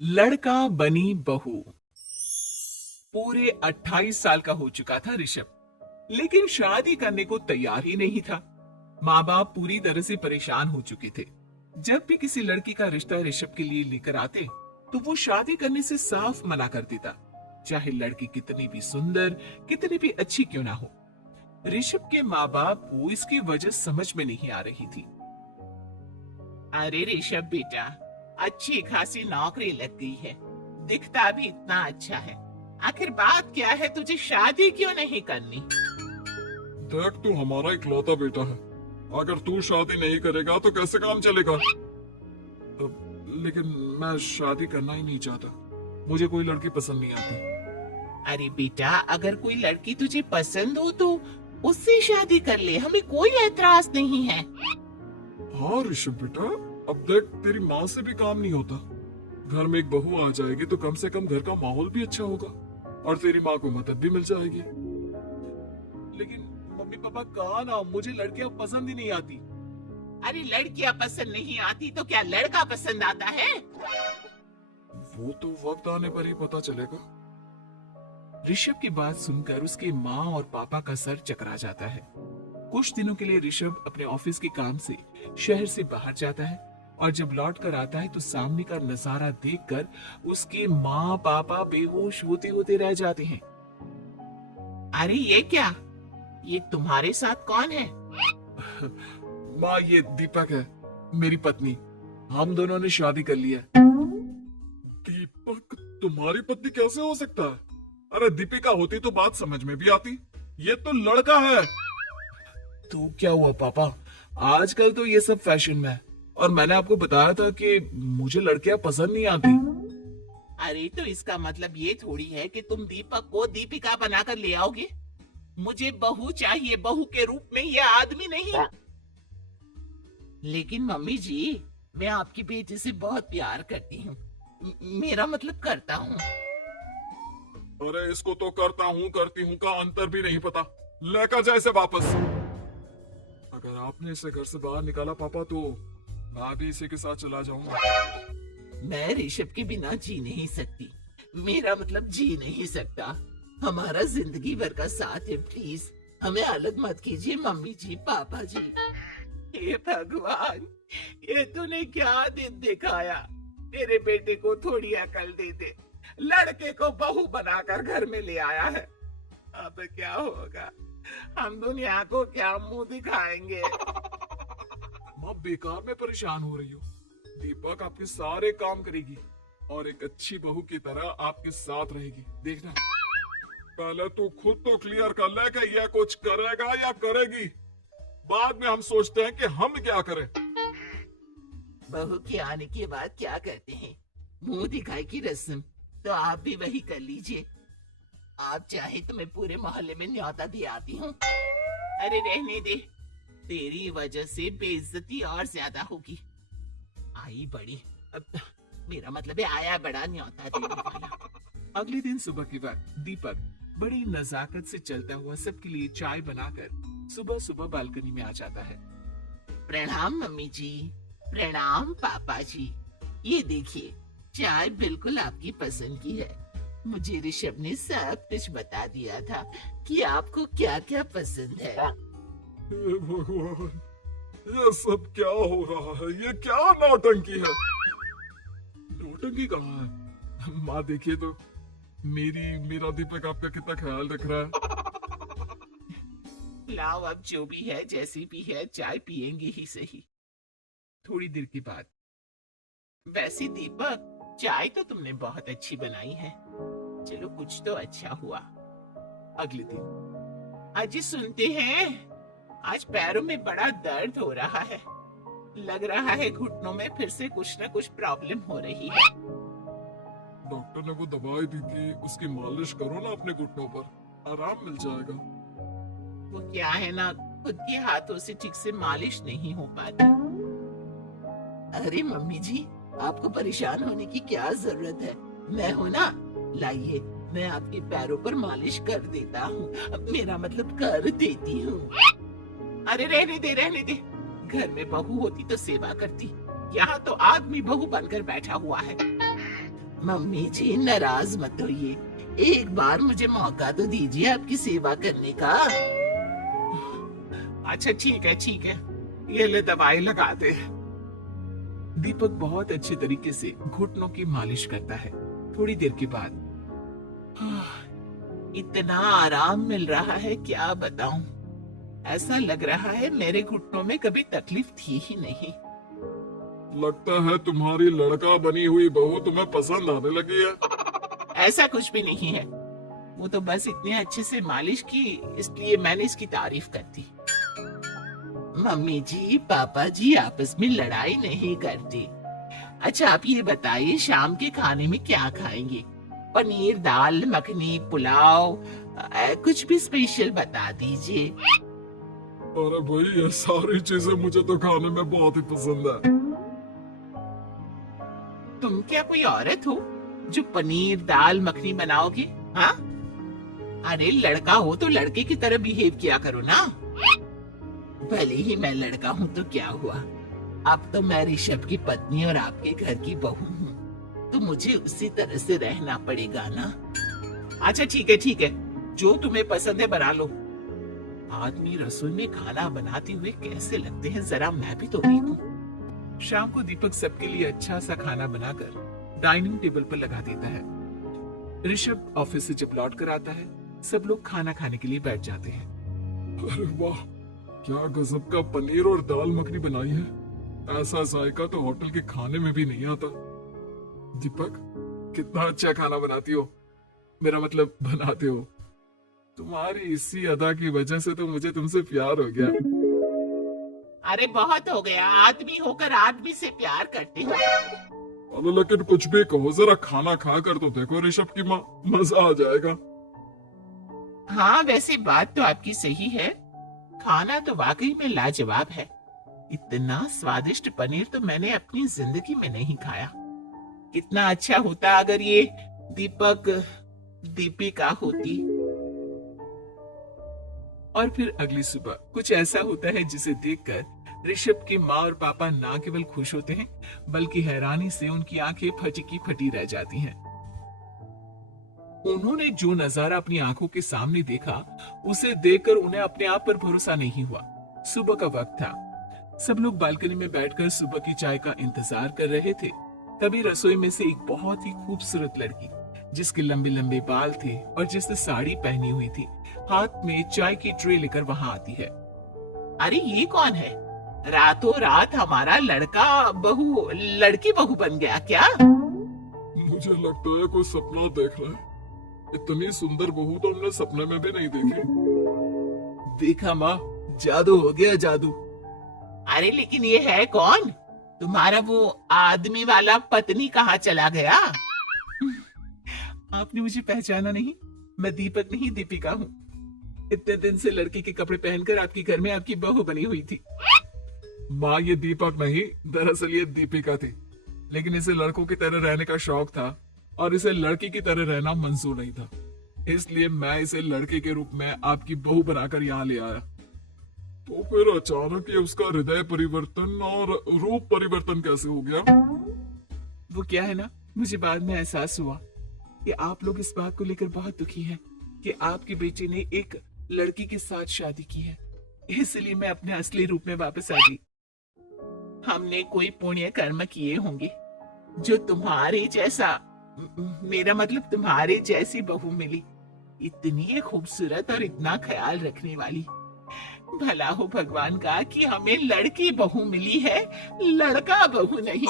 लड़का बनी बहू। पूरे 28 साल का हो चुका था ऋषभ, लेकिन शादी करने को तैयार ही नहीं था। माँ बाप पूरी तरह से परेशान हो चुके थे। जब भी किसी लड़की का रिश्ता ऋषभ के लिए लेकर आते तो वो शादी करने से साफ मना कर देता, चाहे लड़की कितनी भी सुंदर, कितनी भी अच्छी क्यों ना हो। ऋषभ के माँ बाप को इसकी वजह समझ में नहीं आ रही थी। अरे ऋषभ बेटा, अच्छी खासी नौकरी लग गई है, दिखता भी इतना अच्छा है। आखिर बात क्या है, तुझे शादी क्यों नहीं करनी? देख, तू हमारा इकलौता बेटा है। अगर तू शादी नहीं करेगा तो कैसे काम चलेगा? लेकिन मैं शादी करना ही नहीं चाहता। मुझे कोई लड़की पसंद नहीं आती। अरे बेटा, अगर कोई लड़की तुझे पसंद हो तो उससे शादी कर ले, हमें कोई ऐतराज नहीं है। हाँ ऋषभ बेटा, अब देख, तेरी माँ से भी काम नहीं होता। घर में एक बहू आ जाएगी तो कम से कम घर का माहौल भी अच्छा होगा और तेरी माँ को मदद भी मिल जाएगी। लेकिन मम्मी पापा कहा ना, मुझे लड़कियां पसंद ही नहीं आती। अरे लड़कियां पसंद नहीं आती तो क्या लड़का पसंद आता है? वो तो वक्त आने पर ही पता चलेगा। ऋषभ की बात सुनकर उसके माँ और पापा का सर चकरा जाता है। कुछ दिनों के लिए ऋषभ अपने ऑफिस के काम से शहर से बाहर जाता है और जब लौट कर आता है तो सामने का नजारा देखकर उसके माँ पापा बेहोश होते होते रह जाते हैं। अरे ये क्या, ये तुम्हारे साथ कौन है? माँ, ये दीपक है, मेरी पत्नी। हम दोनों ने शादी कर ली है। दीपक तुम्हारी पत्नी कैसे हो सकता है? अरे दीपिका होती तो बात समझ में भी आती। ये तो लड़का है। तो क्या हुआ पापा, आजकल तो ये सब फैशन में है और मैंने आपको बताया था कि मुझे लड़कियां पसंद नहीं आती। अरे तो इसका मतलब ये थोड़ी है कि तुम दीपक को दीपिका बनाकर ले आओगे। मुझे बहू चाहिए, बहू के रूप में, ये आदमी नहीं। लेकिन मम्मी जी, मैं आपकी बेटी से बहुत प्यार करती हूँ, मेरा मतलब करता हूँ। अरे इसको तो करता हूँ करती हूँ का अंतर भी नहीं पता। लेकर जाए इसे वापस। अगर आपने इसे घर से बाहर निकाला पापा तो मैं भी इसी के साथ चला जाऊंगा। मैं ऋषभ के बिना जी नहीं सकती, मेरा मतलब जी नहीं सकता। हमारा जिंदगी भर का साथ है, प्लीज हमें अलग मत कीजिए मम्मी जी, पापा जी। हे भगवान, ये तूने क्या दिन दिखाया। तेरे बेटे को थोड़ी अकल दे दे, लड़के को बहू बनाकर घर में ले आया है। अब क्या होगा, हम दुनिया को क्या मुंह दिखाएंगे? माँ, बेकार में परेशान हो रही हो। दीपक आपके सारे काम करेगी और एक अच्छी बहू की तरह आपके साथ रहेगी, देखना। पहले तू खुद तो क्लियर कर ले कि यह कुछ करेगा या करेगी। बाद में हम सोचते हैं कि हम क्या करें। बहू के आने के बाद क्या करते हैं, मुंह दिखाई की रस्म, तो आप भी वही कर लीजिए। आप चाहे तो मैं पूरे मोहल्ले में न्योता दे आती हूँ। अरे रहने दे, तेरी वजह से बेइज्जती और ज्यादा होगी। आई बड़ी, अब मेरा मतलब है आया बड़ा न्योता देने वाला। अगले दिन सुबह के वक्त दीपक बड़ी नजाकत से चलता हुआ सबके लिए चाय बनाकर सुबह सुबह बालकनी में आ जाता है। प्रणाम मम्मी जी, प्रणाम पापा जी। ये देखिए, चाय बिल्कुल आपकी पसंद की है। मुझे ऋषभ ने सब कुछ बता दिया था कि आपको क्या क्या पसंद है। हे भगवान, ये सब क्या हो रहा है? ये क्या नौटंकी है? नौटंकी कहाँ है? माँ देखिए तो, मेरा दीपक आपका कितना ख्याल रख रहा है। लाओ, अब जो भी है, जैसी भी है, चाय पियेंगे ही सही। थोड़ी देर के बाद, वैसे दीपक, चाय तो तुमने बहुत अच्छी बनाई है। चलो कुछ तो अच्छा हुआ। अगले दिन, अजी सुनते हैं, आज पैरों में बड़ा दर्द हो रहा है। लग रहा है घुटनों में फिर से कुछ न कुछ प्रॉब्लम हो रही है। डॉक्टर ने वो दवाई दी थी, उसकी मालिश करो ना अपने घुटनों पर, आराम मिल जाएगा। वो क्या है ना, खुद के हाथों से ठीक से मालिश नहीं हो पाती। अरे मम्मी जी, आपको परेशान होने की क्या जरूरत है, मैं हूं ना। लाइए, मैं आपके पैरों पर मालिश कर देता हूँ, अब मेरा मतलब कर देती हूँ। अरे रहने दे, रहने दे। घर में बहू होती तो सेवा करती, यहाँ तो आदमी बहू बनकर बैठा हुआ है। मम्मी जी नाराज मत होइए, एक बार मुझे मौका तो दीजिए आपकी सेवा करने का। अच्छा ठीक है, ये ले दवाई लगा दे। दीपक बहुत अच्छे तरीके से घुटनों की मालिश करता है। थोड़ी देर के बाद इतना आराम मिल रहा है क्या बताऊं, ऐसा लग रहा है मेरे घुटनों में कभी तकलीफ थी ही नहीं। लगता है तुम्हारी लड़का बनी हुई बहू तुम्हें पसंद आने लगी है। ऐसा कुछ भी नहीं है, वो तो बस इतने अच्छे से मालिश की इसलिए मैंने इसकी तारीफ कर दी। मम्मी जी पापा जी आपस में लड़ाई नहीं करते। अच्छा आप ये बताइए शाम के खाने में क्या खाएंगे? पनीर दाल मखनी पुलाव, कुछ भी स्पेशल बता दीजिए। अरे भाई ये सारी चीजें मुझे तो खाने में बहुत ही पसंद है। तुम क्या कोई औरत हो जो पनीर दाल मखनी बनाओगे? हाँ, अरे लड़का हो तो लड़के की तरह बिहेव किया करो ना। भले ही मैं लड़का हूँ तो क्या हुआ, अब तो मैं ऋषभ की पत्नी और आपके घर की बहू हूँ, तो मुझे उसी तरह से रहना पड़ेगा ना। अच्छा ठीक है, जो तुम्हें पसंद है बना लो। आदमी रसोई में खाना बनाते हुए कैसे लगते हैं, जरा मैं भी तो देखूं। शाम को दीपक सबके लिए अच्छा सा खाना बनाकर डाइनिंग टेबल पर लगा देता है। ऋषभ ऑफिस से जब लौट कर आता है, सब लोग खाना खाने के लिए बैठ जाते हैं। अरे वाह, क्या गजब का पनीर और दाल मखनी बनाई है। ऐसा जायका तो होटल के खाने में भी नहीं आता। दीपक कितना अच्छा खाना बनाती हो, मेरा मतलब बनाते हो। तुम्हारी इसी अदा की वजह से तो मुझे तुमसे प्यार हो गया। अरे बहुत हो गया, आदमी होकर आदमी से प्यार करते हो। अरे लेकिन कुछ भी कहो, जरा खाना खा कर तो देखो ऋषभ की माँ, मजा आ जाएगा। हाँ वैसे बात तो आपकी सही है, खाना तो वाकई में लाजवाब है। इतना स्वादिष्ट पनीर तो मैंने अपनी जिंदगी में नहीं खाया। कितना अच्छा होता अगर ये दीपक दीपिका होती। और फिर अगली सुबह कुछ ऐसा होता है जिसे देखकर ऋषभ की माँ और पापा ना केवल खुश होते हैं, बल्कि हैरानी से उनकी आंखें फटी की फटी रह जाती हैं। उन्होंने जो नजारा अपनी आंखों के सामने देखा, उसे देखकर उन्हें अपने आप पर भरोसा नहीं हुआ। सुबह का वक्त था, सब लोग बालकनी में बैठकर सुबह की चाय का इंतजार कर रहे थे। तभी रसोई में से एक बहुत ही खूबसूरत लड़की, जिसके लंबे लंबे बाल थे और जिसने साड़ी पहनी हुई थी, हाथ में चाय की ट्रे लेकर वहां आती है। अरे ये कौन है? रातों रात हमारा लड़का बहू लड़की बहू बन गया क्या? मुझे लगता है कोई सपना देख रहा है। इतनी सुंदर बहू तो हमने सपने में भी नहीं देखी। देखा माँ, जादू हो गया जादू। अरे लेकिन ये है कौन? तुम्हारा वो आदमी वाला पत्नी कहाँ चला गया? आपने मुझे पहचाना नहीं? मैं दीपक नहीं दीपिका हूँ। इतने दिन से लड़की के कपड़े पहनकर आपके घर में आपकी बहू बनी हुई थी। माँ ये दीपक नहीं, दरअसल ये दीपिका थी, लेकिन इसे लड़कों की तरह रहने का शौक था और इसे लड़की की तरह रहना मंजूर नहीं था, इसलिए मैं इसे लड़के के रूप में आपकी बहू बनाकर यहाँ ले आया। तो फिर अचानक ये उसका हृदय परिवर्तन और रूप परिवर्तन कैसे हो गया? वो क्या है ना, मुझे बाद में एहसास हुआ कि आप लोग इस बात को लेकर बहुत दुखी हैं कि आपके बेटे ने एक लड़की के साथ शादी की है, इसलिए मैं अपने असली रूप में वापस आ गई। हमने कोई पुण्य कर्म किए होंगे जो तुम्हारे जैसा, मेरा मतलब तुम्हारे जैसी बहू मिली, इतनी खूबसूरत और इतना ख्याल रखने वाली। भला हो भगवान का कि हमें लड़की बहू मिली है, लड़का बहू नहीं।